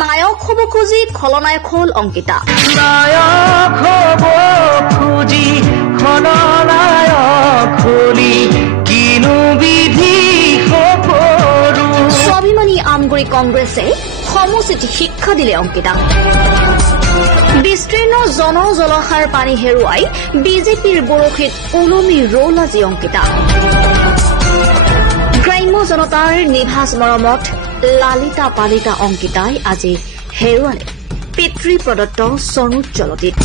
নায়ক হব খুজি খলনায়ক হল অংকিতা। নায়ক হব খুজি খলনায়ক হলি কিনো বিধি সকৰু। স্বাভিমানী আমগুৰি কংগ্ৰেছে সমুচিত শিক্ষা দিলে অংকিতাক। বিস্তীৰ্ণ জলসাৰ পানী হেৰুৱাই বিজেপিৰ বৰশীত ওলমি ৰল আজি অংকিতা। গ্ৰাম্য জনতাৰ নিভাজ মৰমত লালিতা পালিতা অংকিতাই আজি হেৰুৱালে পিতৃ প্ৰদত্ত স্বৰ্ণোজ্জ্বলতীত।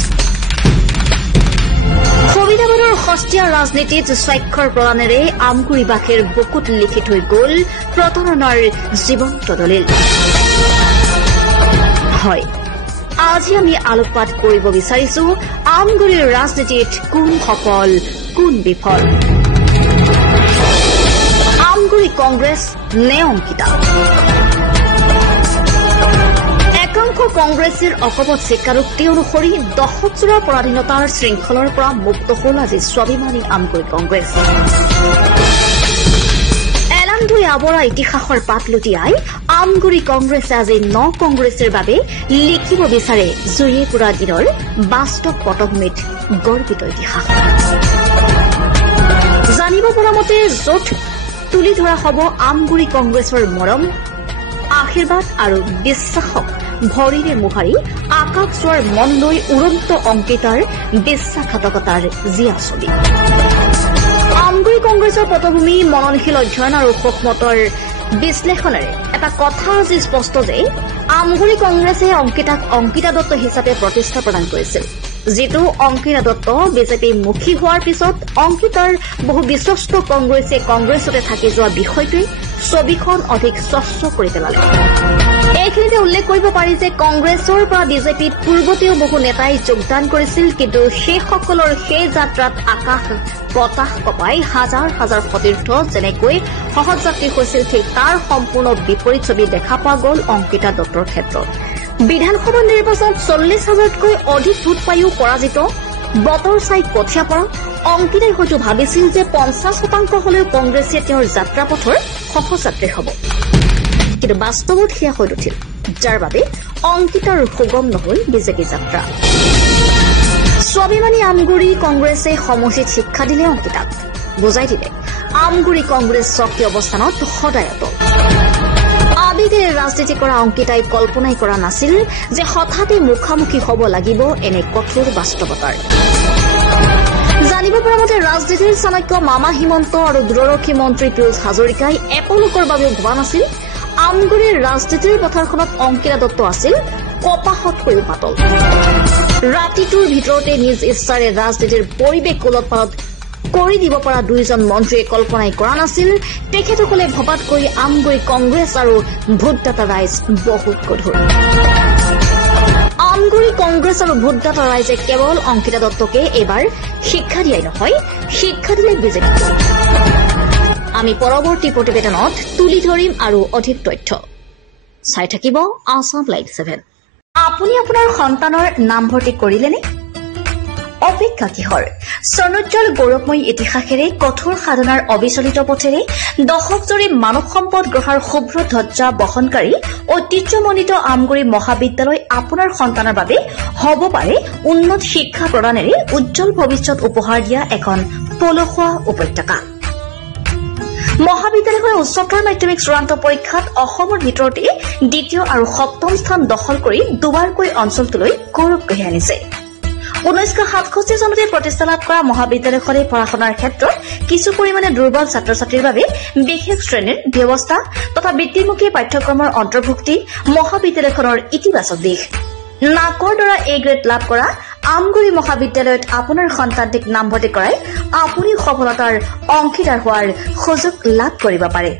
সুবিধাবাদৰ সস্তীয়া ৰাজনীতিত স্বাক্ষৰ প্ৰদানেৰে আমগুৰিবাসীৰ বুকুত লিখি থৈ গল প্ৰতাৰণাৰ জীৱন্ত দলিল। হয়, আজি আমি আলোকপাত কৰিব বিচাৰিছো আমগুৰিৰ ৰাজনীতিত কোন সফল কোন বিফল, আমগুৰি কংগ্ৰেছ নে অংকিতা। একাংশ কংগ্ৰেছীৰ অকপট স্বীকাৰোক্তি অনুসৰি দশকজোৰা পৰাধীনতাৰ শৃংখলৰ পৰা মুক্ত হল আজি স্বাভিমানী আমগুৰি কংগ্ৰেছ। এলান্ধুই আৱৰা ইতিহাসৰ পাত লুটিয়াই আমগুৰি কংগ্ৰেছে আজি ন কংগ্ৰেছীৰ বাবে লিখিব বিচাৰে জুয়ে পুৰা দিনৰ বাস্তৱ পটভূমিত গৰ্বিত ইতিহাস। জানিব পৰা মতে য'ত তুলি ধৰা হব আমগুৰি কংগ্ৰেছৰ মৰম আশীৰ্বাদ আৰু বিশ্বাসক ভৰিৰে মোহাৰি আকাশ চোৱাৰ মন লৈ উৰন্ত অংকিতাৰ বিশ্বাসঘাতকতাৰ জীয়া ছবি। আমগুৰি কংগ্ৰেছৰ পটভূমি মননশীল অধ্যয়ন আৰু সূক্ষ্মতৰ বিশ্লেষণেৰে এটা কথা আজি স্পষ্ট যে আমগুৰি কংগ্ৰেছে অংকিতাক অংকিতা দত্ত হিচাপে প্ৰতিষ্ঠা প্ৰদান কৰিছিল, যিটো অংকিতা দত্ত বিজেপি মুখী হোৱাৰ পিছত অংকিতাৰ বহু বিশ্বস্ত কংগ্ৰেছে কংগ্ৰেছতে থাকি যোৱা বিষয়টোৱে ছবিখন অধিক স্বচ্ছ কৰি পেলালে। এইখিনিতে উল্লেখ কৰিব পাৰি যে কংগ্ৰেছৰ পৰা বিজেপিত পূৰ্বতেও বহু নেতাই যোগদান কৰিছিল, কিন্তু সেইসকলৰ সেই যাত্ৰাত আকাশ বতাহ কপাই হাজাৰ হাজাৰ সতীৰ্থ যেনেকৈ সহযাত্ৰী হৈছিল, ঠিক তাৰ সম্পূৰ্ণ বিপৰীত ছবি দেখা পোৱা গল অংকিতা দত্তৰ ক্ষেত্ৰত। বিধানসভা নিৰ্বাচনত 40,000তকৈ অধিক ভোট পায়ো পৰাজিত, বতৰ চাই কঠীয়া পৰা অংকিতাই হয়তো ভাবিছিল যে 50% হলেও কংগ্ৰেছে তেওঁৰ যাত্ৰাপথৰ সহযাত্ৰী হব, কিন্তু বাস্তৱত সেয়া হৈ নুঠিল, যাৰ বাবে অংকিতাৰ সুগম নহল বিজেপি যাত্ৰা। স্বাভিমানী আমগুৰি কংগ্ৰেছে সমুচিত শিক্ষা দিলে অংকিতাক, বুজাই দিলে আমগুৰি কংগ্ৰেছ শক্তি অৱস্থানত সদায় অটল। আবেগেৰে ৰাজনীতি কৰা অংকিতাই কল্পনাই কৰা নাছিল যে হঠাতে মুখামুখি হব লাগিব এনে কঠোৰ বাস্তৱতাৰ। জানিব পৰা মতে ৰাজনীতিৰ চাণক্য মামা হিমন্ত আৰু দূৰৰক্ষী মন্ত্ৰী পীয়ুষ হাজৰিকাই এপলোকৰ বাবেও ভবা নাছিল আমগুৰিৰ ৰাজনীতিৰ পথাৰখনত অংকিতা দত্ত আছিল কপাহতকৈও পাতল। ৰাতিটোৰ ভিতৰতে নিজ ইচ্ছাৰে ৰাজনীতিৰ পৰিৱেশ ওলট-পালট কৰি দিব পৰা দুইজন মন্ত্ৰীয়ে কল্পনাই কৰা নাছিল তেখেতসকলে ভবাতকৈ আমগুৰি কংগ্ৰেছ আৰু ভোটদাতা ৰাইজ বহুত গধুৰ। আমগুৰি কংগ্ৰেছ আৰু ভোটদাতা ৰাইজে কেৱল অংকিতা দত্তকে এইবাৰ শিক্ষা দিয়াই নহয়, শিক্ষা দিলে বিজেপি। আমি পৰৱৰ্তী প্ৰতিবেদনত তুলি ধৰিম আৰু অধিক তথ্য। চাই থাকিব আসাম লাইভ 7। আপুনি আপোনাৰ সন্তানৰ নামভৰ্তি কৰিলেনে? অপেক্ষা কিহৰ? স্বৰ্ণোজ্জ্বল গৌৰৱময়ী ইতিহাসেৰে কঠোৰ সাধনাৰ অবিচলিত পথেৰে দশকজুৰি মানৱ সম্পদ গঢ়াৰ শুভ্ৰ ধ্বজা বহনকাৰী ঐতিহ্যমণ্ডিত আমগুৰি মহাবিদ্যালয় আপোনাৰ সন্তানৰ বাবে হ'ব পাৰে উন্নত শিক্ষা প্ৰদানেৰে উজ্জ্বল ভৱিষ্যত উপহাৰ দিয়া এখন পলসুৱা উপত্যকা। মহাবিদ্যালয়খনে উচ্চতৰ মাধ্যমিক চূড়ান্ত পৰীক্ষাত অসমৰ ভিতৰতে দ্বিতীয় আৰু সপ্তম স্থান দখল কৰি দুবাৰকৈ অঞ্চলটোলৈ গৌৰৱ কঢ়িয়াই আনিছে। 1967 চনতে প্ৰতিষ্ঠা লাভ কৰা মহাবিদ্যালয়খনে পঢ়া শুনাৰ ক্ষেত্ৰত কিছু পৰিমাণে দুৰ্বল ছাত্ৰ ছাত্ৰীৰ বাবে বিশেষ শ্ৰেণীৰ ব্যৱস্থা তথা বৃত্তিমুখী পাঠ্যক্ৰমৰ অন্তৰ্ভুক্তি মহাবিদ্যালয়খনৰ ইতিবাচক দিশ। নাকৰ দ্বাৰা এ গ্ৰেড লাভ কৰা আমগুৰি মহাবিদ্যালয়ত আপোনাৰ সন্তানটিক নামভৰ্তি কৰাই আপুনি সফলতাৰ অংশীদাৰ হোৱাৰ সুযোগ লাভ কৰিব পাৰে।